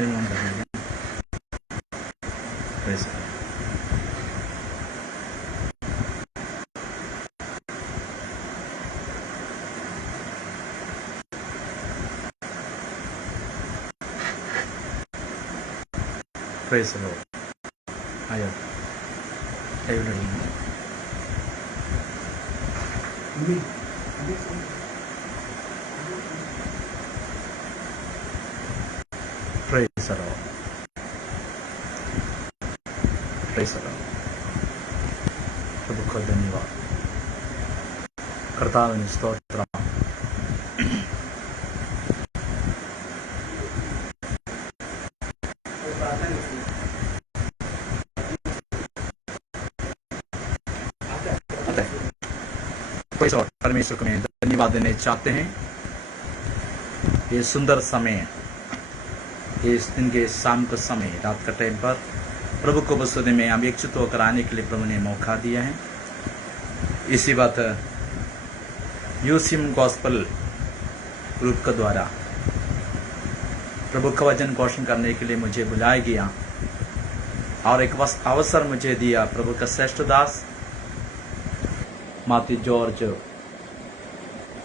Screen on कर लीजिए। Praise the Lord. आया praise the Lord. Praise the Lord. प्रभु को धन्यवाद। कर्ताविന് स्तोत्रम। परमेश्वर को मैं धन्यवाद देने चाहते हैं। ये सुंदर समय, इस दिन के शाम का समय, रात का टाइम पर प्रभु को बसने में हम एकजुट होकर आने के लिए प्रभु ने मौका दिया है। इसी बात यूसीएम गॉस्पेल ग्रुप के द्वारा प्रभु का वचन घोषणा करने के लिए मुझे बुलाया गया और एक अवसर मुझे दिया। प्रभु का श्रेष्ठ दास माथी जॉर्ज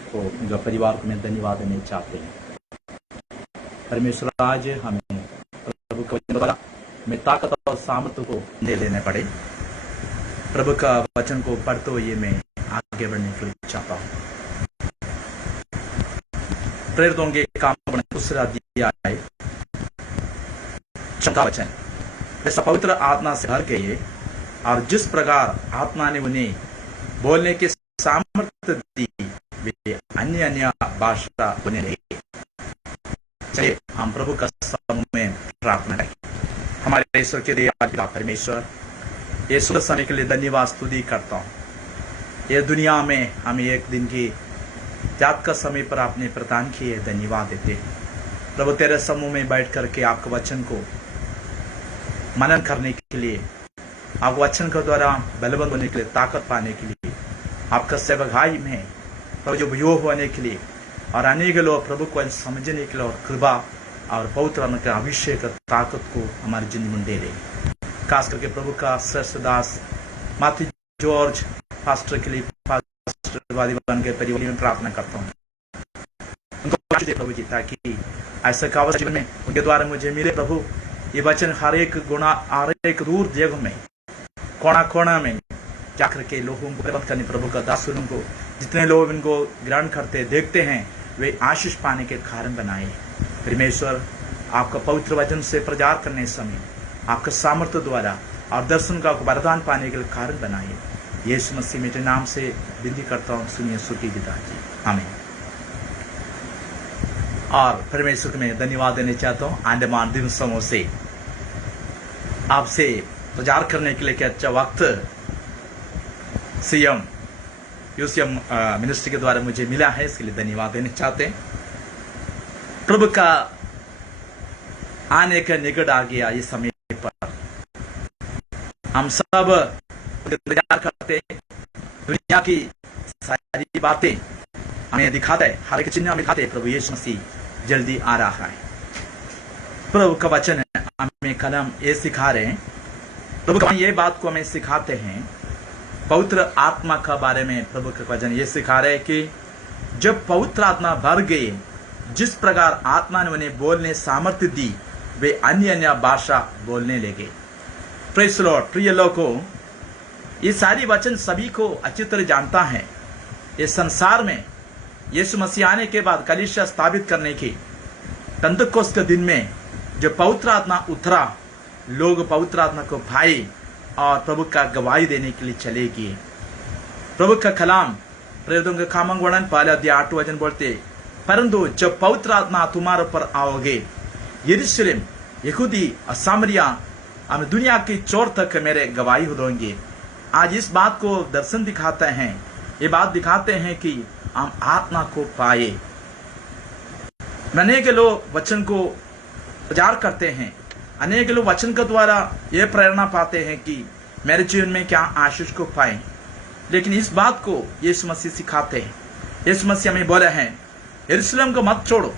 को, उनका परिवार को मैं धन्यवाद देने चाहते हैं। परमेश्वर आज हमें प्रभु का वचन द्वारा में ताकत और सामर्थ्य को दे देने पड़े। प्रभु का वचन को पढ़ते हुए मैं आगे बढ़ने के लिए चाहता हूँ। प्रेरितों के काम दूसरा दिया है क्षमता वचन, वैसा पवित्र आत्मा से भर गए और जिस प्रकार आत्मा ने उन्हें बोलने के सामर्थ्य दी, वे अन्य अन्य भाषा बोलने लगे। चलिए हम प्रभु का समूह में प्रार्थना करें। हमारे ईश्वर के लिए आज परमेश्वर, ये सुंदर समय के लिए धन्यवाद स्तुति करता हूँ। ये दुनिया में हमें एक दिन की रात का समय पर आपने प्रदान किए, धन्यवाद देते हैं। प्रभु तेरे समूह में बैठ करके आपके वचन को मनन करने के लिए, आपके वचन के द्वारा बलवंत होने के लिए, ताकत पाने के लिए, आपका सेवकाई में प्रभु जो उपयोग होने के लिए और अनेक लोग प्रभु को समझने के लिए और कृपा और पवित्र के अभिषेक ताकत को हमारे जिंदगी में दे दे। खास करके प्रभु का श्रेष्ठ दास माथी जॉर्ज पास्टर के लिए, पास्टर वादिवान के परिवार में प्रार्थना करता हूँ। उनको दे प्रभु जी, ताकि ऐसा का जीवन में उनके द्वारा मुझे मिले। प्रभु ये वचन हर एक गुणा, हर एक दूर जगह में, कोना कोना में जाकर के लोगों को प्रबंध करने, प्रभु का दासों को जितने लोग इनको ग्रहण करते देखते हैं, वे आशीष पाने के कारण बनाए। परमेश्वर आपका पवित्र वचन से प्रचार करने समय आपका सामर्थ्य द्वारा और दर्शन का वरदान पाने के कारण बनाए। यीशु मसीह मेरे नाम से विनती करता हूँ, सुनिए सुखी पिताजी, आमीन। और परमेश्वर को मैं धन्यवाद देने चाहता हूँ। अंडमान दिन समूह से आपसे प्रचार करने के लिए क्या अच्छा वक्त सीएम यूसीएम मिनिस्ट्री के द्वारा मुझे मिला है, इसके लिए धन्यवाद देने चाहते हैं। प्रभु का आने का निकट आ गया। इस समय पर हम सब इंतजार करते हैं। दुनिया की सारी बातें हमें दिखाते हैं, हर एक चिन्ह हमें दिखाते हैं। प्रभु यीशु मसीह जल्दी आ रहा है। प्रभु का वचन हमें कलम ये सिखा रहे हैं, प्रभु का ये बात को हमें सिखाते हैं। पवित्र आत्मा का बारे में प्रभु का वचन ये सिखा रहे हैं कि जब पवित्र आत्मा भर गए, जिस प्रकार आत्मा ने उन्हें बोलने सामर्थ्य दी, वे अन्य अन्य भाषा बोलने लगे। Praise the Lord. प्रिय लोगों, ये सारी वचन सभी को अच्छी तरह जानता है। इस संसार में यीशु मसीह आने के बाद कलीसिया स्थापित करने की पेंतकोस्त के दिन में जब पवित्र आत्मा उतरा, लोग पवित्र आत्मा को भाई और प्रभु का गवाही देने के लिए चले गए। प्रभु का कलाम प्रेरितों के कामों वर्णन पहले अध्याय 8 वचन बोलते, परंतु जब पवित्र आत्मा तुम्हारे ऊपर आओगे, यरूशलेम, यहूदी और सामरिया, हम दुनिया की चोर तक मेरे गवाही हो दोगे। आज इस बात को दर्शन दिखाते हैं, ये बात दिखाते हैं कि हम आत्मा को पाए। अनेक लोग वचन को प्रचार करते हैं, अनेक लोग वचन के द्वारा ये प्रेरणा पाते हैं कि मेरे जीवन में क्या आशीष को पाए। लेकिन इस बात को यीशु मसीह सिखाते हैं। यीशु मसीह हमें बोले हैं, यरूशलेम को मत छोड़ो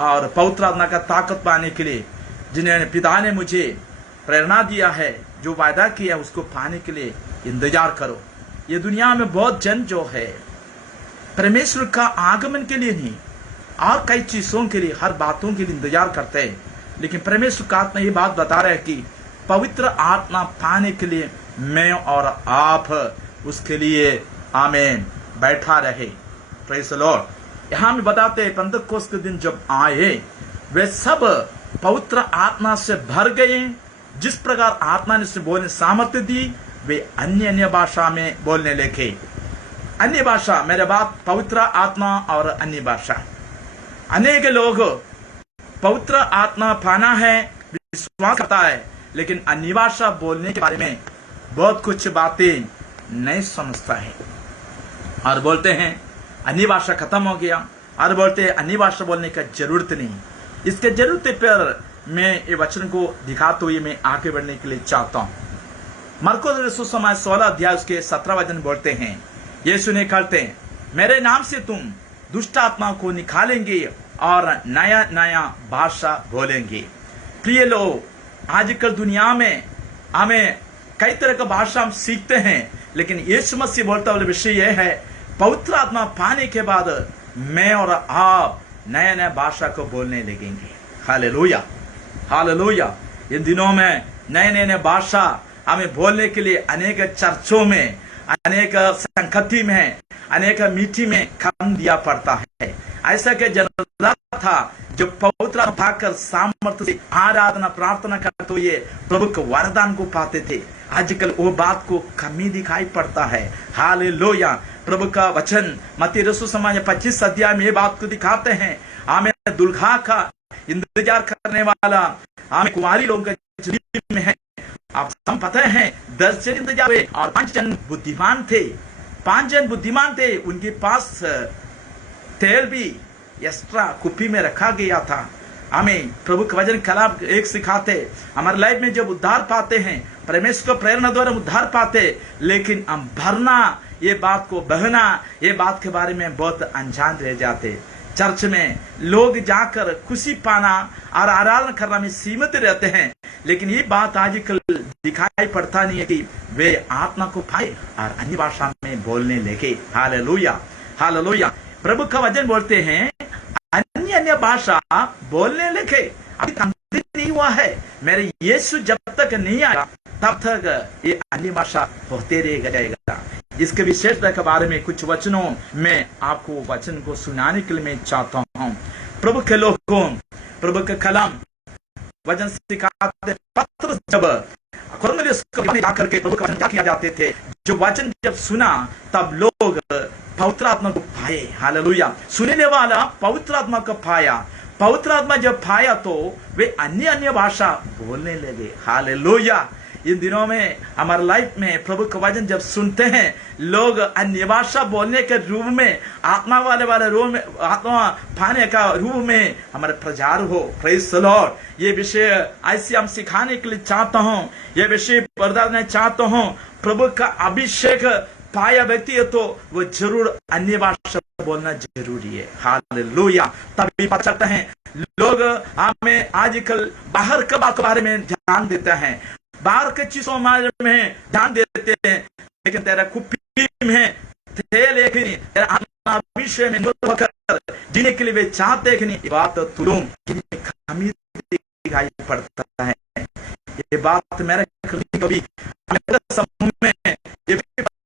और पवित्र आत्मा का ताकत पाने के लिए जिन्हें पिता ने मुझे प्रेरणा दिया है, जो वायदा किया उसको पाने के लिए इंतजार करो। ये दुनिया में बहुत जन जो है परमेश्वर का आगमन के लिए नहीं और कई चीजों के लिए, हर बातों के लिए इंतजार करते हैं, लेकिन परमेश्वर का आत्मा ये बात बता रहा है कि पवित्र आत्मा पाने के लिए मैं और आप उसके लिए आमीन बैठा रहे। Praise the Lord. यहां में बताते हैं पेंतकोस्त के दिन जब आए वे सब पवित्र आत्मा से भर गए। जिस प्रकार आत्मा ने उसे बोलने सामर्थ्य दी, वे अन्य अन्य भाषा में बोलने लगे। अन्य भाषा, मेरे बात पवित्र आत्मा और अन्य भाषा। अनेक लोग पवित्र आत्मा पाना है, विश्वास करता है, लेकिन अन्य भाषा बोलने के बारे में बहुत कुछ बातें नहीं समझता है और बोलते हैं अन्य भाषा खत्म हो गया, और बोलते हैं अन्य भाषा बोलने का जरूरत नहीं। इसके जरूरत पर मैं ये वचन को दिखाते हुए मैं आगे बढ़ने के लिए चाहता हूं। मरकुस सुसमाचार 16 अध्याय उसके 17 वचन बोलते हैं, यीशु ने कहते हैं मेरे नाम से तुम दुष्ट आत्मा को निकालेंगे और नया नया भाषा बोलेंगे। प्रिय लोग, आजकल दुनिया में हमें कई तरह का भाषा हम सीखते हैं, लेकिन यीशु मसीह बोलता वाला विषय यह है, पवित्र आत्मा पाने के बाद मैं और आप नया नया भाषा को बोलने लगेंगे। Hallelujah, hallelujah. इन दिनों में नए नए भाषा हमें बोलने के लिए अनेक चर्चों में, अनेक संगति में, अनेक मीटिंग में काम दिया पड़ता है। ऐसा के जनता था जो पवित्र पाकर सामर्थ्य से आराधना प्रार्थना करते हुए प्रभु के वरदान को पाते थे। आजकल वो बात को कमी दिखाई पड़ता है। हालेलुया। प्रभु का वचन मत्ती रसूल समाचार 25 अध्याय में ये बात को दिखाते हैं, हमें दुल्हा का इंतजार करने वाला हमें कुंवारी लोगों का जीवन में है। आप सब पता है 10 जन इंतजार हुए और 5 जन बुद्धिमान थे। 5 जन बुद्धिमान थे, उनके पास तेल भी एक्स्ट्रा कुप्पी में रखा गया था। हमें प्रभु के वचन कलाम एक सिखाते, हमारे लाइफ में जब उद्धार पाते हैं, परमेश्वर को प्रेरणा द्वारा उद्धार पाते, लेकिन हम भरना, ये बात को बहना, ये बात के बारे में बहुत अनजान रह जाते। चर्च में लोग जाकर खुशी पाना और आराधना करना में सीमित रहते हैं, लेकिन ये बात आजकल दिखाई पड़ता नहीं है कि वे आत्मा को पाए और अन्य भाषा में बोलने लगे। Hallelujah, hallelujah. प्रभु का वचन बोलते हैं अन्य अन्य भाषा बोलने लगे। अभी कंप्लीट नहीं हुआ है, मेरे यीशु जब तक नहीं आया तब तक ये अन्य भाषा होते रह जाएगा। इसके विशेषता के बारे में कुछ वचनों में आपको वचन को सुनाने के लिए मैं चाहता हूँ। प्रभु के लोग को प्रभु के कलाम वचन सिखाते, पत्र जब कुरनेलियुस को जाकर के प्रभु का वचन क्या किया जाते थे, जो वचन जब सुना तब लोग पवित्र आत्मा को पाए। हालेलुया। सुनने वाला पवित्र आत्मा को पाया। पवित्र आत्मा जब पाया तो वे अन्य अन्य भाषा बोलने लगे। हालेलुया। इन दिनों में हमारे लाइफ में प्रभु का वचन जब सुनते हैं, लोग अन्य भाषा बोलने के रूप में, आत्मा वाले रूप में, आत्मा पाने का रूप में हमारे प्रचार हो। Praise the Lord. ये विषय ऐसे हम सिखाने के लिए चाहता हूँ, ये विषय प्रदान चाहता हूँ। प्रभु का अभिषेक पाया व्यक्ति है तो वो जरूर अन्य भाषा बोलना जरूरी है। हालेलुया। तभी पता चलता है लोग हमें आजकल बाहर के बात के बारे में ध्यान देते हैं, बाहर के चीजों में ध्यान देते हैं, लेकिन तेरा कुप्पी में तेल एक नहीं, तेरा आत्मा विषय में होकर जीने के लिए वे चाहते कि नहीं। बात तुलूम कमी दिखाई पड़ता है। ये बात मेरे कभी समूह में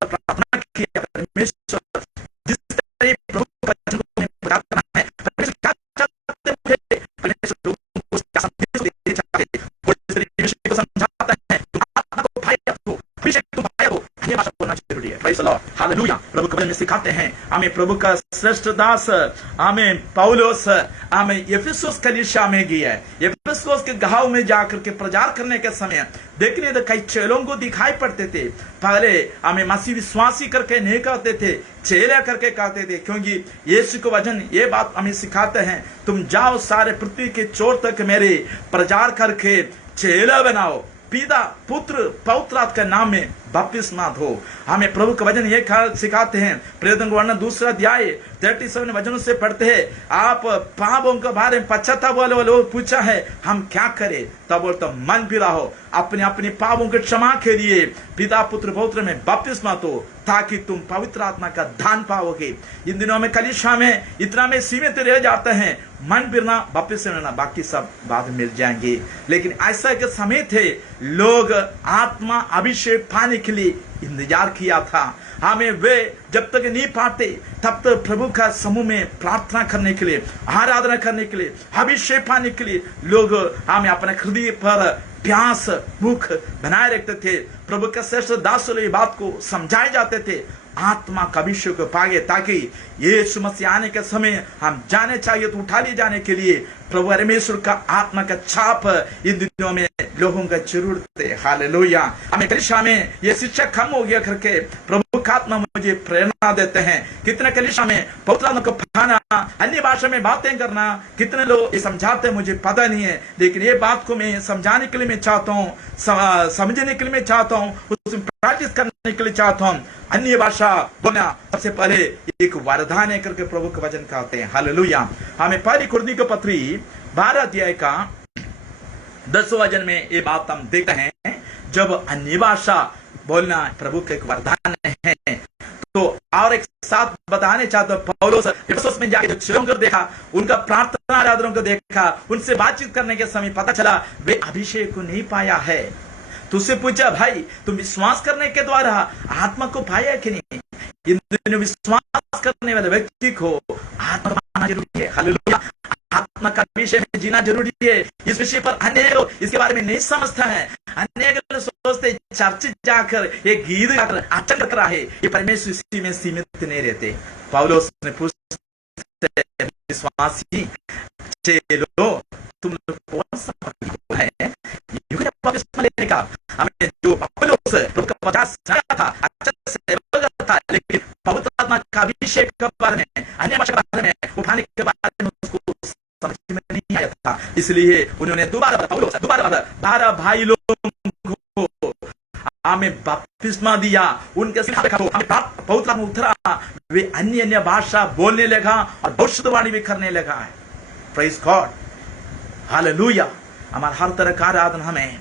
प्रार्थना किया, परमेश्वर जिस तरह प्रभु के वचन को बताता है, परमेश्वर क्या चाहते हैं, परमेश्वर लोगों को क्या संदेश देना चाहते हैं, और जिस तरह विषय को समझाता है, तुम आत्मा को पाया हो, विषय को पाया हो, ये भाषा बोलना जरूरी है। Praise the Lord. हालेलुया। प्रभु के वचन में सिखाते हैं हमें प्रभु का श्रेष्ठ दास हमें पौलुस हमें एफेसुस कलीसिया में गया है। एफेसुस के गांव में जाकर के प्रचार करने के समय देखने तो कई चेलों को दिखाई पड़ते थे। पहले हमें मसीह विश्वासी करके नहीं कहते थे, चेला करके कहते थे, क्योंकि यीशु को वचन ये बात हमें सिखाते हैं, तुम जाओ सारे पृथ्वी के छोर तक मेरे प्रचार करके चेला बनाओ, पिता पुत्र पवित्र आत्मा के नाम में बपतिस्मा दो। हमें प्रभु का वचन ये सिखाते हैं, प्रेरितों का वर्णन 2 अध्याय 37 वचनों से पढ़ते हैं, आप पापों के बारे में पश्चाताप वाले लोग पूछा है हम क्या करें, तब बोलता मन फिरा हो, अपने अपने पापों के क्षमा के लिए पिता पुत्र पवित्र में बपतिस्मा दो, ताकि तुम पवित्र आत्मा का दान पाओगे। इन दिनों में कलीसिया में इतना में सीमित रह जाते हैं, मन फिरना बपतिस्मा लेना, बाकी सब बाद में मिल जाएंगे। लेकिन ऐसा के समय थे, लोग आत्मा अभिषेक पाने के लिए इंतजार किया था। हमें वे जब तक नहीं पाते तब तक प्रभु का समूह में प्रार्थना करने के लिए, आराधना करने के लिए, अभिषेक पाने के लिए लोग हमें अपने हृदय पर प्यास मुख बनाए रखते थे। प्रभु के श्रेष्ठ दास ये बात को समझाए जाते थे, आत्मा का अभिषेक पागे, ताकि यीशु मसीह आने के समय हम जाने चाहिए तो उठा लिए जाने के लिए प्रभु परमेश्वर का आत्मा का छाप इन दिनों में लोगों का जरूरत है। हालेलुया। हमें कलीसिया में ये शिक्षा कम हो गया करके प्रभु का आत्मा मुझे प्रेरणा देते हैं। कितने कलीसिया में पवित्र आत्मा को पाना, अन्य भाषा में बातें करना, कितने लोग ये समझाते हैं मुझे पता नहीं है, लेकिन ये बात को मैं समझाने के लिए मैं चाहता हूँ, समझने के लिए मैं चाहता हूँ, उसमें प्रैक्टिस करने के लिए चाहता हूँ। अन्य भाषा बोलना सबसे पहले एक वरदान है करके प्रभु का वचन कहते हैं। हालेलुया। हमें पहली कुरिन्थियों की पत्री 12 अध्याय का 10वां वचन में ये बात हम देखते हैं, जब अन्य भाषा बोलना प्रभु का एक वरदान है। तो और एक साथ बताने चाहता हूं, पौलुस एफेसुस में जाके चेलों को देखा, उनका प्रार्थना आराधना को देखा, उनसे बातचीत करने के समय पता चला वे अभिषेक को नहीं पाया है। तो उससे पूछा, भाई तुम विश्वास करने के द्वारा आत्मा को पाया कि नहीं? इन दिनों विश्वास करने वाले व्यक्ति को आत्मा पाना जरूरी है। हालेलुया। आत्मा का विषय में जीना जरूरी है। इस विषय पर अनेक लोग इसके बारे में नहीं समझता है। अनेक लोग सोचते चर्च जाकर ये गीत गाकर आचरण कर रहा है, ये परमेश्वर इसी में सीमित नहीं रहते। पौलुस ने पूछते, विश्वासी चेलो तुम लोग कौन सा है लेने का? हमें जो पौलुस का 50 था, अच्छा सेवक था, लेकिन पवित्र आत्मा का अभिषेक के बारे में, अन्य भाषा के बारे में, उठाने के बारे में उसको समझ में नहीं आया था। इसलिए उन्होंने दोबारा 12 भाई लोगों को हमें बपतिस्मा दिया, उनके पवित्र आत्मा उतरा, वे अन्य भाषा बोलने लगा और भविष्यवाणी भी करने लगा है। Praise God. हालेलुया। हमारा हर तरह का आराधना में,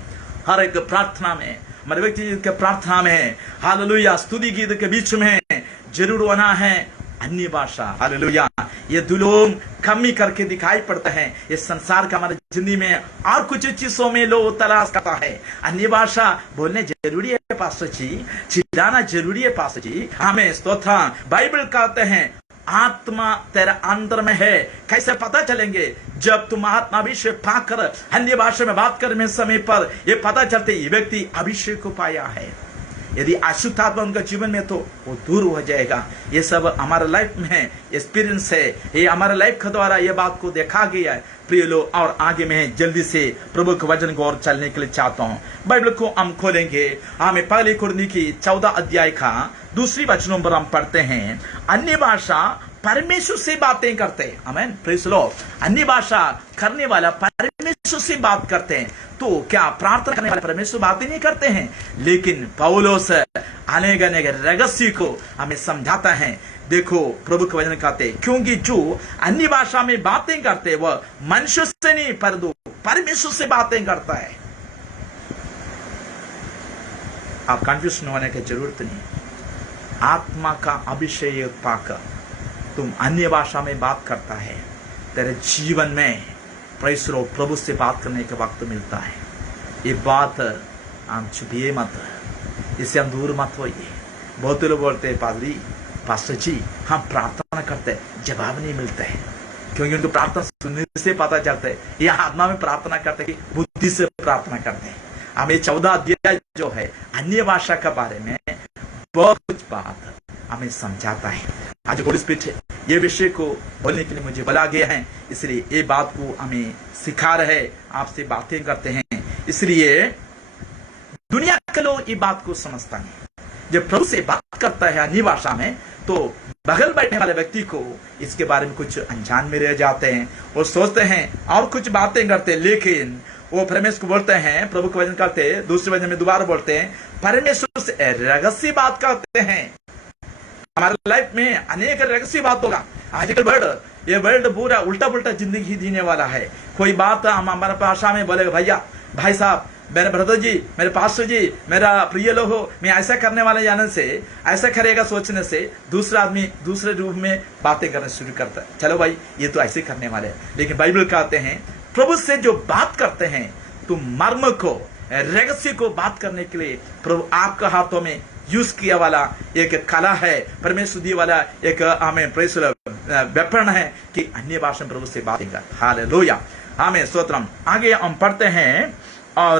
हर एक प्रार्थना में, हमारे व्यक्ति के प्रार्थना में, हालेलुया, स्तुति गीत के बीच में जरूर होना है अन्य भाषा। हालेलुया। ये दुलोम कमी करके दिखाई पड़ता है। ये संसार का हमारे जिंदगी में और कुछ चीजों में लोग तलाश करता है। अन्य भाषा बोलने जरूरी है पास्टर जी, चिल्लाना जरूरी है पास्टर जी। हमें स्तोत्र बाइबल कहते हैं आत्मा तेरा अंदर में है। कैसे पता चलेंगे? जब तुम आत्मा अभिषेक पाकर अन्य भाषा में बात करने समय पर ये पता चलते ये व्यक्ति अभिषेक को पाया है। यदि अशुद्ध आत्मा उनका जीवन में तो वो दूर हो जाएगा। ये सब हमारे लाइफ में एक्सपीरियंस है, ये हमारे लाइफ के द्वारा ये बात को देखा गया है। प्रिय लोग, और आगे में जल्दी से प्रभु के वचन को और चलने के लिए चाहता हूँ। बाइबल को हम खोलेंगे। हमें पहली कुरिन्थियों की 14 अध्याय का 2 वचनों पर हम पढ़ते हैं, अन्य भाषा परमेश्वर से बातें करते हैं। आमीन। Praise Lord. अन्य भाषा करने वाला परमेश्वर से बात करते हैं। तो क्या प्रार्थना करने वाले परमेश्वर बातें नहीं करते हैं? लेकिन पौलुस अनेक रहस्य को हमें समझाता है। देखो प्रभु के वचन कहते हैं, क्योंकि जो अन्य भाषा में बातें करते हैं वह मनुष्य से नहीं परंतु परमेश्वर से बातें करता है। आप कंफ्यूजन होने की जरूरत नहीं। आत्मा का अभिषेक पाकर तुम अन्य भाषा में बात करता है, तेरे जीवन में प्रेसरो प्रभु से बात करने का वक्त मिलता है। ये बात हम छुपिए मत, इससे हम दूर मत होइए। बहुत लोग बोलते हैं पादरी पास्टर जी हम प्रार्थना करते हैं, जवाब नहीं मिलता है, क्योंकि उनको प्रार्थना सुनने से पता चलता है ये आत्मा में प्रार्थना करते हैं कि बुद्धि से प्रार्थना करते हैं। हमें 14 अध्याय जो है अन्य भाषा के बारे में बहुत कुछ बात हमें समझाता है। आज होली स्पिरिट ये विषय को बोलने के लिए मुझे बुला गया है, इसलिए ये बात को हमें सिखा रहे, आपसे बातें करते हैं। इसलिए दुनिया के लोग ये बात को समझता नहीं। जब प्रभु से बात करता है अन्य भाषा में तो बगल बैठने वाले व्यक्ति को इसके बारे में कुछ अनजान में रह जाते हैं और सोचते हैं और कुछ बातें करते हैं, लेकिन वो परमेश्वर को बोलते हैं, प्रभु का वचन करते हैं, दूसरे वचन में दोबारा बोलते हैं, परमेश्वर से रहस्य बात करते हैं। हमारे लाइफ में अनेक रहस्य बात होगा। आजकल ये वर्ल्ड पूरा उल्टा पुल्टा जिंदगी जीने वाला है। कोई बात हम हमारे भाषा में बोलेगा, भैया, भाई साहब, मेरे ब्रदर जी, मेरे पास्टर जी, मेरा प्रिय लोग हो, मैं ऐसा करने वाले जाने से, ऐसा करेगा सोचने से दूसरा आदमी दूसरे रूप में बातें करना शुरू करता है। चलो भाई, ये तो ऐसे करने वाले हैं। लेकिन बाइबल कहते हैं, प्रभु से जो बात करते हैं तो मर्म को, रहस्य को बात करने के लिए प्रभु आपका हाथों में यूज किया वाला एक कला है, परमेश्वर दिया वाला एक हमें वेपन है कि अन्य भाषा में प्रभु से बातें कर। हालेलुया, आमीन, स्तोत्रम। आगे हम पढ़ते हैं, और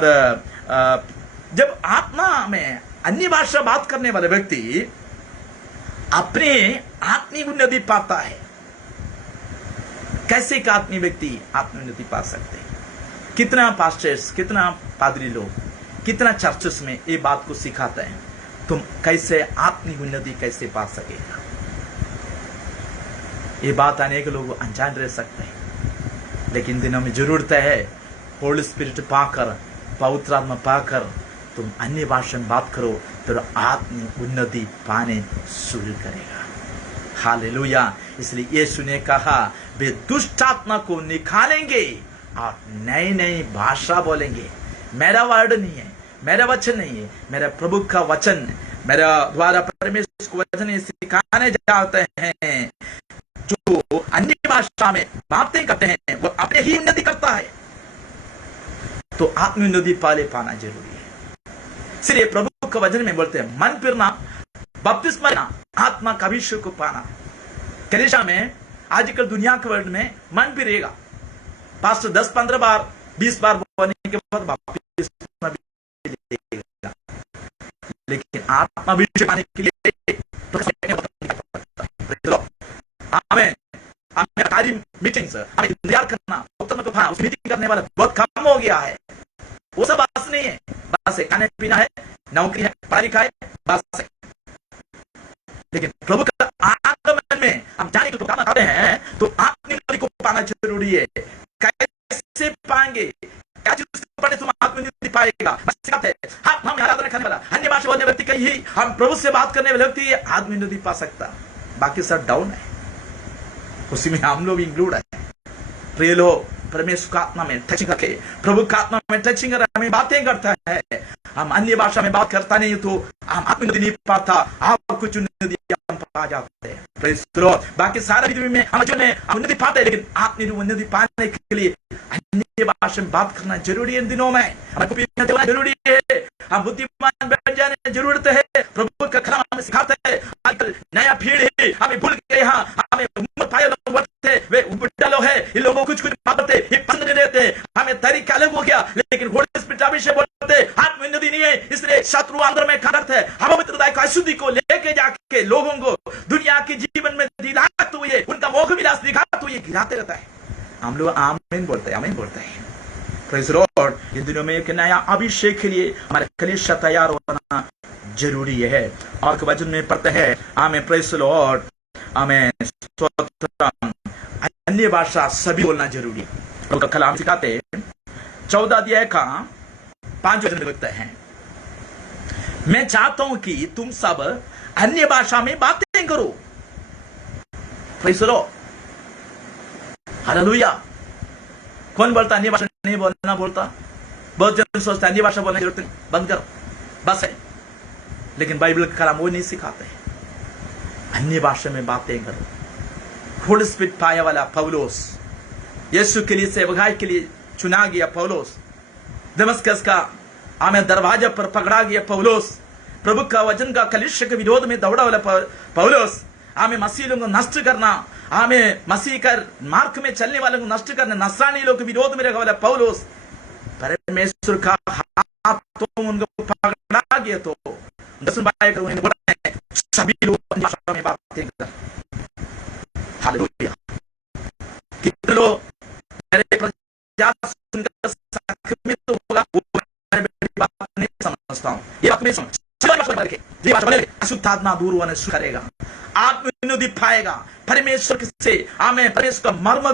जब आत्मा में अन्य भाषा बात करने वाले व्यक्ति अपने आत्मिक उन्नति पाता है। कैसे का आत्मिक व्यक्ति आत्मिक उन्नति पा सकते हैं? कितना पास्टर्स, कितना पादरी लोग, कितना चर्चेस में ये बात को सिखाते हैं, तुम कैसे आत्मिक उन्नति कैसे पा सकेगा। ये बात अनेक लोग अनजान रह सकते हैं, लेकिन दिनों में जरूरत है होली स्पिरिट पाकर, पवित्र आत्मा पाकर तुम अन्य भाषा में बात करो तो आत्मिक उन्नति पाने शुरू करेगा। हालेलुया। इसलिए यीशु ने कहा, वे दुष्ट आत्मा को निकालेंगे और नई नई भाषा बोलेंगे। मेरा वर्ड नहीं है, मेरा वचन नहीं है, मेरा प्रभु का वचन, मेरा द्वारा परमेश्वर को वचन सिखाने जाते हैं। जो अन्य भाषा में बातें करते हैं वो अपने ही उन्नति करता है। तो आत्मिक उन्नति पहले पाना जरूरी है। इसलिए प्रभु का वचन में बोलते हैं, मन फिरना, बपतिस्मा लेना, आत्मा का अभिषेक को पाना। कलीसिया में आजकल दुनिया के वर्ल्ड में मन फिरेगा, पास्टर 10-15 बार 20 बार बोलने के बाद बपतिस्मा भी लेगा, लेकिन आत्मा अभिषेक पाने के लिए हमें मीटिंग्स, हमें इंतजार करना, उस मीटिंग करने वाला बहुत कम हो गया है। वो सब बात नहीं है, बस खाने पीना है, नौकरी है, पढ़ाई लिखाई, बस है। लेकिन प्रभु का आगमन में हम जाने को काम करते हैं तो आत्मिक उन्नति को पाना जरूरी है। कैसे पाएंगे? क्या चीज पढ़ने तुम आत्मिक उन्नति पाएगा? हम आराधना करने वाला, अन्य भाषा बोलने व्यक्ति का ही, हम प्रभु से बात करने वाले व्यक्ति आत्मिक उन्नति पा सकता, बाकी सब डाउन है। उसी में हम लोग इंक्लूड है। प्रिय लोग, परमेश्वर का आत्मा में टचिंग करके, प्रभु का आत्मा में टचिंग कर हमें बातें करता है। हम अन्य भाषा में बात करता नहीं तो हम आत्मिक उन्नति नहीं पाता, आप कुछ उन्नति हम पा जाते हैं। Praise the Lord. बाकी सारा विधि में हम जो है उन्नति पाते हैं, लेकिन आत्मिक उन्नति पाने के लिए अन्य भाषा में बात करना जरूरी है। इन दिनों में हमें जरूरी है, हम बुद्धिमान बन जाने जरूरत है। प्रभु का कलाम हमें सिखाता है। आजकल नया पीढ़ी हमें भूल गए, हमें उम्र पाए लोग बढ़ते, वे बुढ़ा लोग है, इन लोगों को कुछ बातें ये पसंद नहीं देते, हमें तरीका अलग हो गया। लेकिन होली स्पिरिट अभिषेक बोलते आत्मिक उन्नति नहीं है, इसलिए शत्रु अंदर में खड़ा है। हम पवित्रता की अशुद्धि को लेके जाके लोगों को दुनिया के जीवन में दिलाते हुए, उनका मोह विलास दिखाते हुए गिराते रहता है। हम लोग आमीन बोलते हैं, आमीन बोलते हैं। Praise the Lord. इन दिनों में एक नया अभिषेक के लिए हमारे कलीसिया तैयार होना जरूरी है। और वचन में पढ़ते हैं, आमीन, प्रेज़ द लॉर्ड, आमीन, स्तोत्रम। अन्य भाषा सभी बोलना जरूरी है। प्रभु का कलाम सिखाते हैं, 14 अध्याय का 5 वचन में लिखते हैं, मैं चाहता हूं कि तुम सब अन्य भाषा में बातें करो। Praise the Lord, hallelujah. कौन बोलता अन्य भाषा नहीं बोलना बोलता? बहुत जन सोचता अन्य भाषा बोलने की जरूरत नहीं, बंद करो, बस है। लेकिन बाइबल का कलाम वो नहीं सिखाते हैं। अन्य भाषा में बातें करो। होली स्पिरिट पाया वाला पौलुस, यीशु के लिए सेवकाई के लिए चुना गया पौलुस, दमस्कस का आमें दरवाजा पर पकड़ा गया पौलुस, प्रभु का वचन का कलीसिया के विरोध में दौड़ा वाला पौलुस, हमें मसीह लोगों को नष्ट करना, हमें मसीह का मार्ग में चलने वालों को नष्ट करना, नसरानी लोग के विरोध में रखा वाला पौलुस, परमेश्वर का हाथ तो उनको पकड़ा गया। तो सभी लोग भाषा में बातें कर, हालेलुया। कितने लोग मेरे प्रजा सुनकर संक्रमित होगा, वो मेरी बात नहीं समझता हूं, ये बात नहीं समझ, ये बात बोले अशुद्ध आत्मा दूर होने शुरू करेगा, आत्मिक उन्नति पाएगा, परमेश्वर से हमें परमेश्वर का मर्म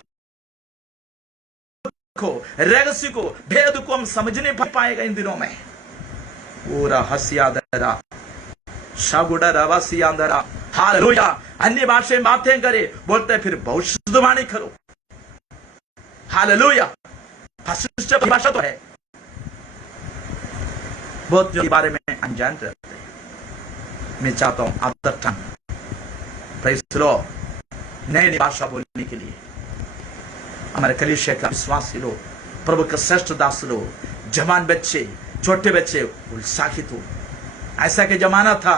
को, रहस्य को, भेद को हम समझने पाएगा इन दिनों में। पूरा हसियादरा शागुड़ा रवासियादरा, हालेलुया। अन्य भाषा में बातें करे, बोलते फिर भविष्यवाणी करो, हालेलुया। भाषा तो है, बहुत जो के बारे में अनजान रहते हैं। मैं चाहता हूं other tongue, praise the Lord, नई भाषा बोलने के लिए हमारे कलीसिया का विश्वासी लोग, प्रभु के श्रेष्ठ दास लोग, जवान बच्चे, छोटे बच्चे उत्साहित हो। ऐसा के जमाना था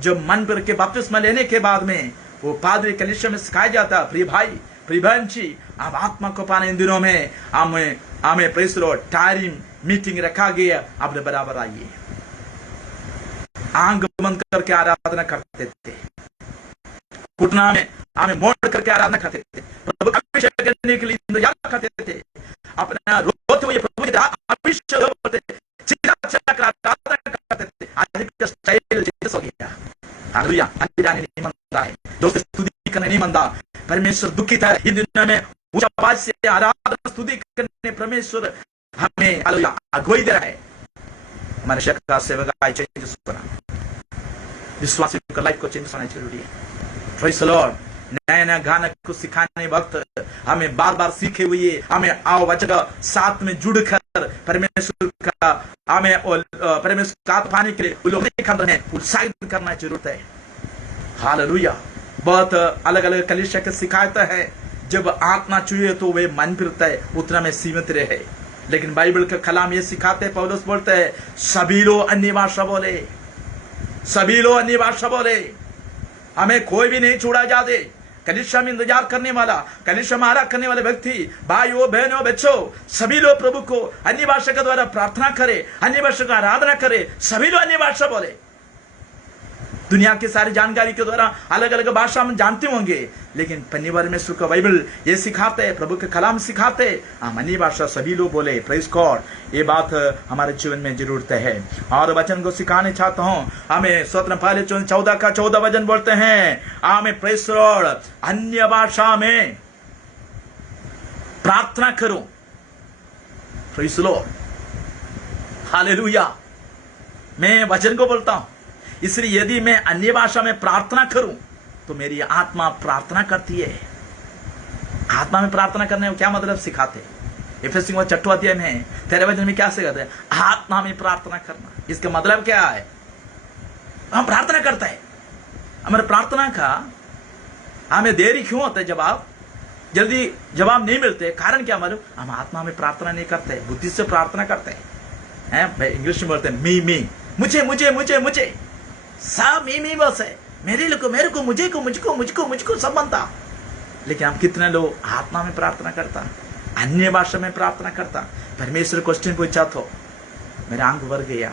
जब मन पर के बपतिस्मा लेने के बाद में वो पादरी कलीसिया में सिखाया जाता, प्रिय भाई, प्रिय बहन जी, आप आत्मा को पाने इन दिनों में हमें praise the Lord time meeting रखा गया, अपने बराबर आइए। आंख बंद करके आराधना करते थे, घुटना में हमें मोड़ करके आराधना करते थे, प्रभु का अभिषेक करने के लिए इंतजार करते थे, अपना रोते हुए प्रभु के अभिषेक होते आराधना करते थे। आज का स्टाइल चेंज हो गया, हालेलुया। जाने नहीं मनता है, दोस्त स्तुति करने नहीं मनता, परमेश्वर दुखित है। इन दिनों में ऊंचा आवाज से आराधना स्तुति करने परमेश्वर हमें हालेलुया अगुवाई दे रहा है। हमारे शक का सेवक आए चेंज होना, विश्वासी का लाइफ को चेंज होना जरूरी है। Praise the Lord. नया नया गाना को सिखाने वक्त हमें बार बार सीखे हुए हमें आओ वचन का साथ में जुड़कर परमेश्वर का हमें परमेश्वर का पाने के लिए लोग उत्साहित करना जरूरत है, हालेलुया। बहुत अलग अलग कलीसिया के सिखाता है, जब आत्मा छुए तो वे मन फिरता है, उतना में सीमित रहे। लेकिन बाइबल का कलाम ये सिखाते हैं, पौलुस बोलते हैं सभी लोग अन्य भाषा बोले, सभी लोग अन्य भाषा बोले, हमें कोई भी नहीं छोड़ा जाते। कलीसिया में इंतजार करने वाला, कलीसिया में आराधना करने वाले व्यक्ति, भाइयों बहनों बच्चों, सभी लोग प्रभु को अन्य भाषा के द्वारा प्रार्थना करे, अन्य भाषा का आराधना करे, सभी लोग अन्य भाषा बोले। दुनिया की सारी जानकारी के द्वारा अलग अलग भाषा हम जानते होंगे, लेकिन परमेश्वर का बाइबल ये सिखाते हैं, प्रभु के कलाम सिखाते हम अन्य भाषा सभी लोग बोले। Praise God. ये बात हमारे जीवन में जरूरत है और वचन को सिखाने चाहता हूं। हमें स्तोत्र पहले 14 का 14 वचन बोलते हैं, हमें प्रेज़ गॉड अन्य भाषा में प्रार्थना करो। Praise Lord, hallelujah. मैं वचन को बोलता हूं, इसलिए यदि मैं अन्य भाषा में प्रार्थना करूं तो मेरी आत्मा प्रार्थना करती है। आत्मा में प्रार्थना करने में क्या मतलब सिखाते? इफिसियों 6 अध्याय में 13 वचन में क्या सिखाते हैं? आत्मा में प्रार्थना करना। इसका मतलब क्या है? हम प्रार्थना करते हैं, हमारे प्रार्थना का हमें देरी क्यों होता है? जवाब जल्दी जवाब नहीं मिलते, कारण क्या मालूम? हम आत्मा में प्रार्थना नहीं करते, बुद्धि से प्रार्थना करते हैं। इंग्लिश में बोलते हैं मी, मुझे मुझे मुझे मुझे, सब मी बस है, मेरे को, मेरे को, मुझे को, मुझको, मुझको, मुझको सब बनता। लेकिन हम कितने लोग आत्मा में प्रार्थना करता, अन्य भाषा में प्रार्थना करता? परमेश्वर क्वेश्चन पूछा तो मेरा आंख भर गया।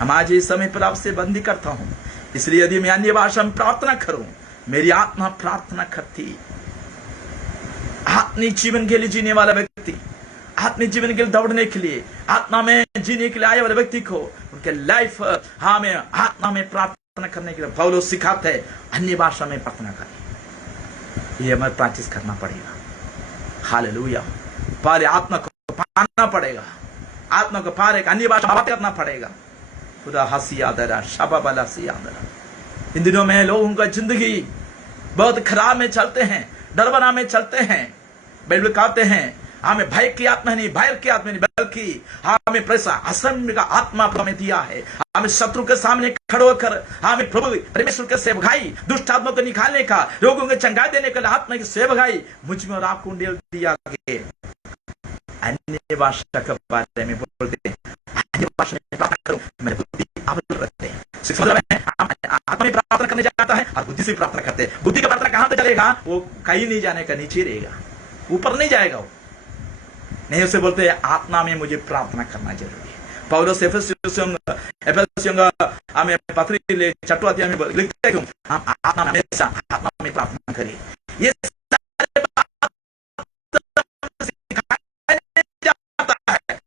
हम आज इस समय पर आपसे बंदी करता हूं, इसलिए यदि मैं अन्य भाषा में प्रार्थना करूं, मेरी आत्मा प्रार्थना करती। आत्मिक जीवन के लिए जीने वाला व्यक्ति, आत्मिक जीवन के लिए दौड़ने के लिए, आत्मा में जीने के लिए आए वाले व्यक्ति को उनके लाइफ हमें आत्मा में प्रार्थना करने के लिए पौलुस सिखाते हैं, अन्य भाषा में प्रार्थना करें। ये हमें प्रैक्टिस करना पड़ेगा, हालेलुया। पहले आत्मा को पाना पड़ेगा, आत्मा को पार एक अन्य भाषा बात करना पड़ेगा। खुदा हसियादरा शाबाबाला सियादरा। इन दिनों में लोगों का जिंदगी बहुत खराब में चलते हैं, डरबना में चलते हैं। बाइबल कहते हैं हमें भय की आत्मा नहीं, भय की आत्मा नहीं, बल्कि हमें प्रैसा असंभव का आत्मा हमें दिया है। हमें शत्रु के सामने खड़े होकर हमें प्रभु परमेश्वर के सेवकाई, दुष्ट आत्मा को निकालने का, रोगों को चंगाई देने का आत्मा की सेवकाई मुझ में और आपको उंडेल दिया गया। अन्य भाषा के बारे में बोलते हैं, अन्य भाषा में प्रार्थना करो, मेरे बुद्धि आप रखते हैं। आत्मा में प्रार्थना करने जाता है और बुद्धि से प्रार्थना करते हैं। बुद्धि का प्रार्थना कहां पे चलेगा? वो कहीं नहीं जाने का, नीचे रहेगा, ऊपर नहीं जाएगा वो। नहीं, उसे बोलते हैं आत्मा में मुझे प्रार्थना करना जरूरी है। पौलुस एफेसियों हमें पत्री 6 अध्याय में लिखते हैं हम आत्मा में हमेशा आत्मा में प्रार्थना करें। ये जाता है।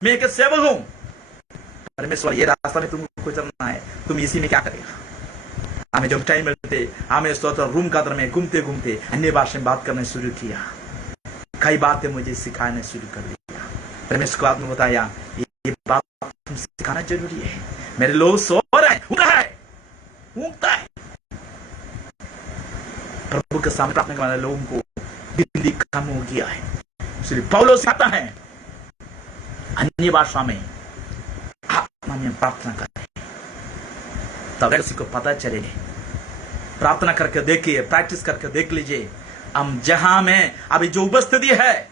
मैं एक सेवक हूं परमेश्वर, ये रास्ता में तुमको चलना है, तुम इसी में क्या करेगा। हमें जब टाइम मिलते हमें स्तोत्र रूम का में घूमते घूमते अन्य भाषा में बात करने शुरू किया, कई बातें मुझे सिखाने शुरू कर दिया। परमेश्वर को आपने बताया ये बात तुम सिखाना जरूरी है। मेरे लोग सो रहे हैं, उठ रहा है, ऊँगता है। प्रभु के सामने प्रार्थना करने वाले लोगों को बिल्ली कम हो गया है, इसलिए पौलुस सिखाता है अन्य भाषा में आत्मा में प्रार्थना करें, तब किसी को पता चले। प्रार्थना करके देखिए, प्रैक्टिस करके देख लीजिए। हम जहां में अभी जो उपस्थिति है,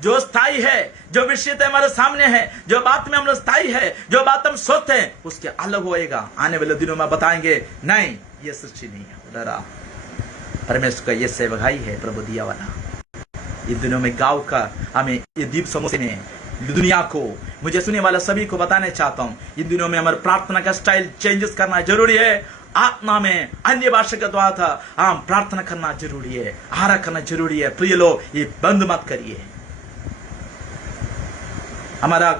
जो स्थायी है, जो विषय हमारे सामने है, जो बात में हम लोग स्थायी है, जो बात हम सोचते हैं उसके अलग होएगा। आने वाले दिनों में बताएंगे नहीं ये सच्ची नहीं है, डरा परमेश्वर का ये सेवकाई है प्रभु दिया वाला। इन दिनों में गांव का हमें ये दीप समोसे ने दुनिया को, मुझे सुनने वाला सभी को बताना चाहता हूं, इन दिनों में हमारे प्रार्थना का स्टाइल चेंजेस करना जरूरी है। आत्मा में अन्य भाषा का द्वारा था हम प्रार्थना करना जरूरी है, आहार करना जरूरी है। प्रिय लोग ये बंद मत करिए। हमारा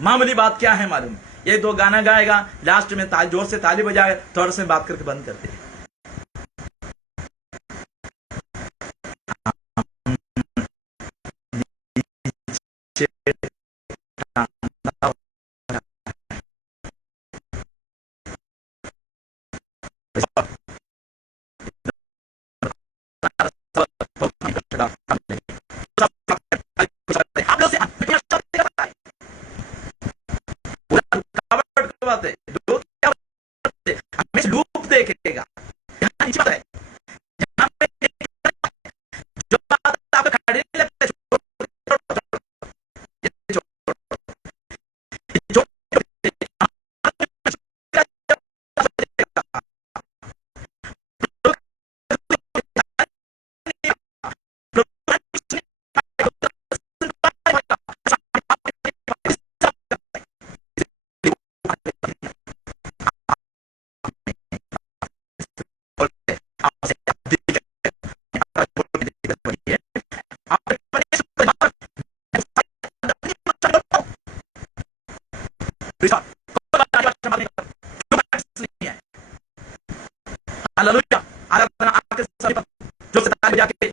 मामूली बात क्या है मालूम, ये दो गाना गाएगा, लास्ट में जोर से ताली बजाए, थोड़ा से बात करके बंद करते हैं। लूप देखेगा जो बात आपको खड़ी लगता है, हालेलुया। आराधना आपके सभी जो से ताली जाके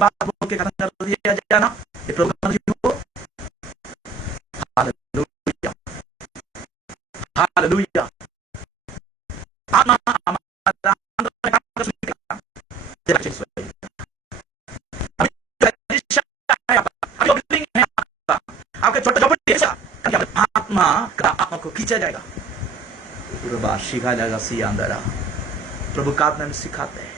बात बोल के खत्म कर दिया जाना, ये प्रोग्राम हो। Hallelujah hallelujah. आत्मा हमारा अंदर में काम कर निकला, ये बात सही है। आपका बिल्डिंग है, आपके छोटे छोटे ऐसा आत्मा को खींचा जाएगा, पूरा बात सिखा जाएगा। सी अंदर प्रभु का आत्मा में सिखाते हैं।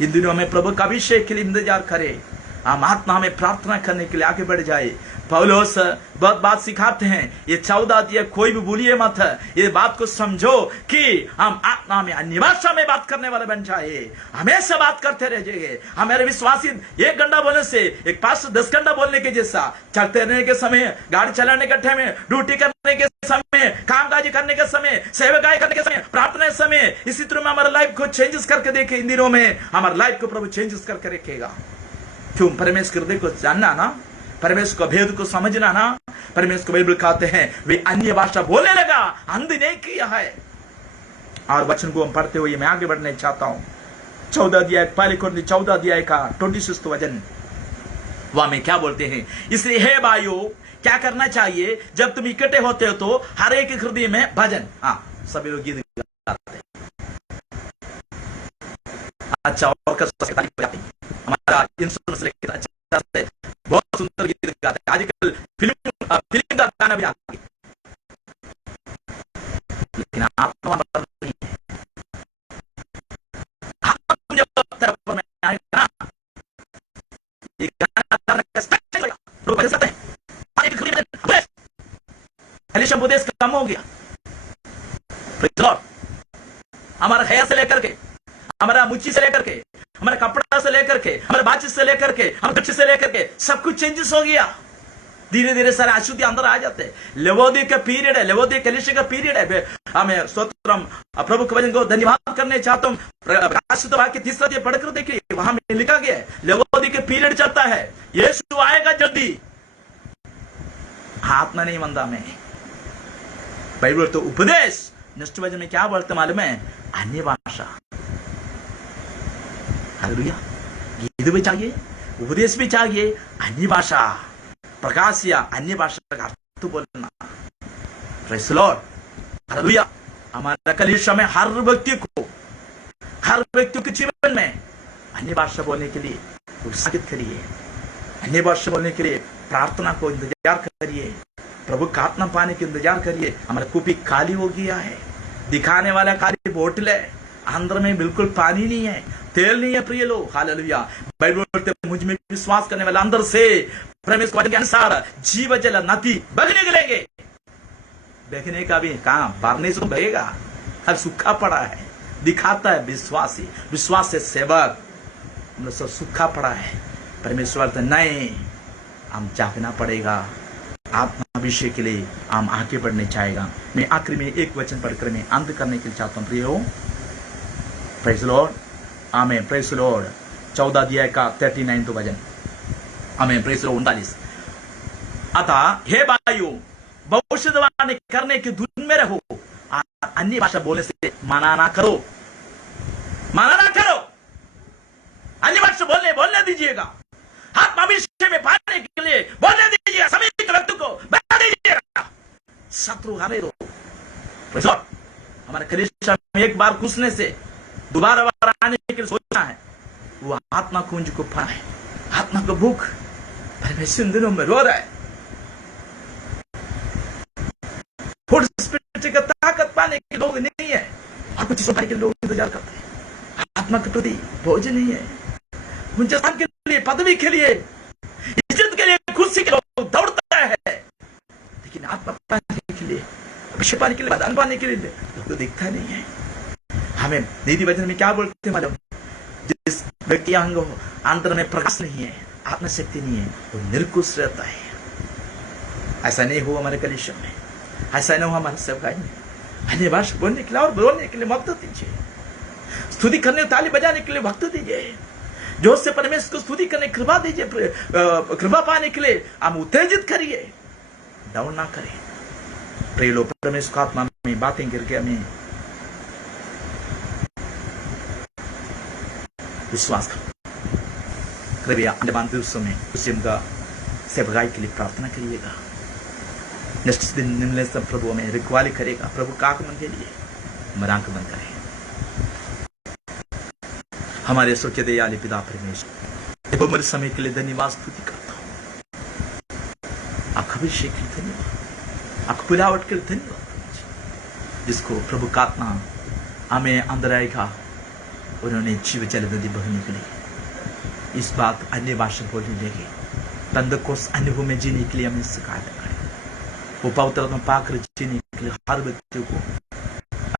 इन दिनों में प्रभु का अभिषेक के लिए इंतजार करें, हम आत्मा में प्रार्थना करने के लिए आगे बढ़ जाए। पौलुस बहुत बात सिखाते हैं, ये 14 अध्याय कोई भी भूलिए मत, ये बात को समझो कि हम आत्मा में अन्य भाषा में बात करने वाले बन जाए, हमेशा बात करते रह जाइए। हमारे विश्वासी 1 घंटा बोलने से एक पास्टर 10 घंटा बोलने के जैसा, चलते रहने के समय, गाड़ी चलाने के समय, ड्यूटी करने के समय, कामकाज करने के समय, सेवकाई करने के समय, प्रार्थना समय, इसी तरह में हमारे लाइफ को चेंजेस करके देखे। इन दिनों में हमारे लाइफ को प्रभु चेंजेस करके रखेगा। क्यों? परमेश्वर हृदय को जानना ना, परमेश्वर को भेद को समझना ना। परमेश्वर को बाइबल कहते हैं वे अन्य भाषा बोलने लगा, अंध नहीं किया है। और वचन को हम पढ़ते हुए मैं आगे बढ़ने चाहता हूं। 14 अध्याय, पहले कोरिन्थी 14 अध्याय का 26 वचन, वहां में क्या बोलते हैं, इसलिए हे भाइयों क्या करना चाहिए, जब तुम इकट्ठे होते हो तो हर एक हृदय में भजन, हाँ सभी लोग गीत गाते हैं, अच्छा और हमारा इंस्ट्रूमेंट लेके अच्छा से बहुत सुंदर गीत गाते हैं। आजकल फिल्म का गाना भी आता है, लेकिन आत्मा नहीं है। आत्मा जब तरफ में आएगा ना, ये गाना का स्ट्रक्चर लगा, लोग बजा सकते हैं। उपदेश कम हो गया। हमारा हेयर से लेकर के, हमारा मुच्ची से लेकर के, हमारे कपड़ा से लेकर के, हमारे बातचीत से लेकर के, हमारे दृष्टि से लेकर के सब कुछ चेंजेस हो गया। धीरे धीरे सारे अशुद्धि अंदर आ जाते हैं। लवोदी का पीरियड है, लवोदी कलीसिया का पीरियड है। हमें स्तोत्रम प्रभु के वचन को धन्यवाद करने चाहता हूँ। प्रकाशित वाक्य तीसरा अध्याय पढ़कर देखिए, वहां में लिखा गया है लवोदी का पीरियड चलता है, यीशु आएगा जल्दी। आत्मा नहीं मंदा में बाइबल तो उपदेश नेक्स्ट वचन में क्या बोलते मालूम है? अन्य भाषा। हालेलुया। गीत भी चाहिए, उपदेश भी चाहिए, अन्य भाषा, प्रकाश या अन्य भाषा का अर्थ बोलना। Praise the Lord. हालेलुया। हमारा कलीसिया में हर व्यक्ति के जीवन में अन्य भाषा बोलने के लिए उत्साहित करिए, अन्य भाषा बोलने के लिए प्रार्थना को इंतजार करिए, प्रभु का आत्मा पाने के इंतजार करिए। हमारा कुपी खाली हो गया है, दिखाने वाला खाली बोतल है, अंदर में बिल्कुल पानी नहीं है, तेल नहीं है। प्रिय लोग, हालेलुया। बाइबल बोलते मुझ में विश्वास करने वाला अंदर से परमेश्वर के अनुसार जीव जल नदी बह निकलेंगे। बहने का भी कहां, भरने से तो बहेगा, हर सूखा पड़ा है। दिखाता है विश्वासी, विश्वास से सेवक, हम सब सूखा पड़ा है। परमेश्वर तो नहीं, हम जागना पड़ेगा। आत्माभिषेक के लिए हम आगे बढ़ने चाहेगा। मैं आखिरी में एक वचन पढ़कर मैं अंत करने के लिए चाहता हूं। प्रियो, प्रेज़ द लॉर्ड, आमीन। Praise the Lord. 14 अध्याय का 39 तो वचन, आमीन। Praise the Lord. 39। अतः हे भाइयों, भविष्यवाणी करने की धुन में रहो, अन्य भाषा बोलने से मना ना करो, मना ना करो। अन्य भाषा बोलने दीजिएगा। आत्माभिषेक में पाने के लिए बोलने दीजिएगा। सभी के व्यक्ति को बता दीजिएगा, शत्रु हमें दो। हमारे कलीसिया में एक बार घुसने से दोबारा आने के लिए सोचना है, वो आत्मा कुंज को पाना है, आत्मा को भूख। परमेश्वर इन दिनों में रो रहा है। स्पिरिट का ताकत पाने के लोग नहीं है, और कुछ चीजों के लोग इंतजार करते हैं। आत्मा के प्रति भोजन नहीं है। मुझे के लिए, पदवी के लिए, इज्जत के लिए, खुशी के लोग दौड़ता है, लेकिन आत्मा पाने के लिए, अभिषेक पाने के लिए, वरदान पाने के लिए तो दिखता नहीं है। हमें नीति वचन में क्या बोलते हैं मालूम? जिस व्यक्ति अंग अंतर में प्रकाश नहीं है, आत्मा शक्ति नहीं है, वो निर्कुश रहता है। ऐसा नहीं हुआ हमारे कलीसिया में, ऐसा नहीं हुआ हमारे सेवकाई में। अन्य भाषा बोलने के लिए और बोलने के लिए वक्त दीजिए, स्तुति करने, ताली बजाने के लिए वक्त दीजिए, जोश से परमेश्वर को स्तुति करने कृपा दीजिए। कृपा पाने के लिए हम उत्तेजित करिए, डाउन ना करें। प्रिय लोग, परमेश्वर का आत्मा में बातें करके हमें विश्वास करो। कृपया अंडमान दिवसों में उसी का सेवकाई के लिए प्रार्थना करिएगा। नेक्स्ट दिन मिलने से प्रभु हमें रिक्वाली करेगा। प्रभु का आगमन के लिए हमारा आगमन करें। हमारे स्वर्गीय दयालु पिता परमेश्वर, मेरे समय के लिए धन्यवाद स्तुति करता हूँ। आपका अभिषेक के लिए धन्यवाद, आपको पिलावट के लिए धन्यवाद। जिसको प्रभु का आत्मा हमें अंदर आएगा, उन्होंने जीव जल नदी बहने के लिए इस बात अन्य भाषा बोलने लगे। पेंटेकोस्ट अनुभव में जीने के लिए हमें सहायता करें। वो पवित्र आत्मा पाकर जीने के लिए हर व्यक्ति को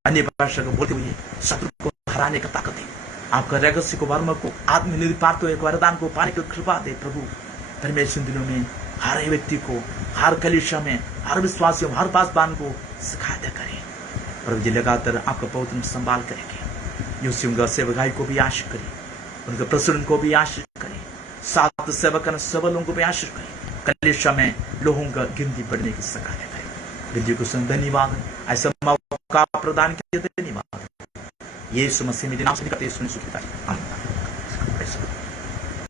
अन्य भाषा को बोलते हुए शत्रु को हराने का ताकत है। आपका रहस्य को, वर्म को, आत्मनिधि पात्र एक वरदान को पाने की कृपा दे प्रभु। परमेश्वर दिनों में हर व्यक्ति को, हर कलीसिया में, हर विश्वासियों, हर पासवान को सहायता करें। प्रभु जी लगातार आपका पवित्र संभाल करेंगे। यूं सेवकाई को भी आशीष करें, उनके प्रसन्न को भी आशीष करें, सात सेवक सबलों को भी आशीष करें। कलीसिया में लोगों का गिनती बढ़ने की सहायता करें। विद्या को धन्यवाद, ऐसा मौका प्रदान किया, धन्यवाद। यीशु मसीह में नाम से करते सुनी सुखी।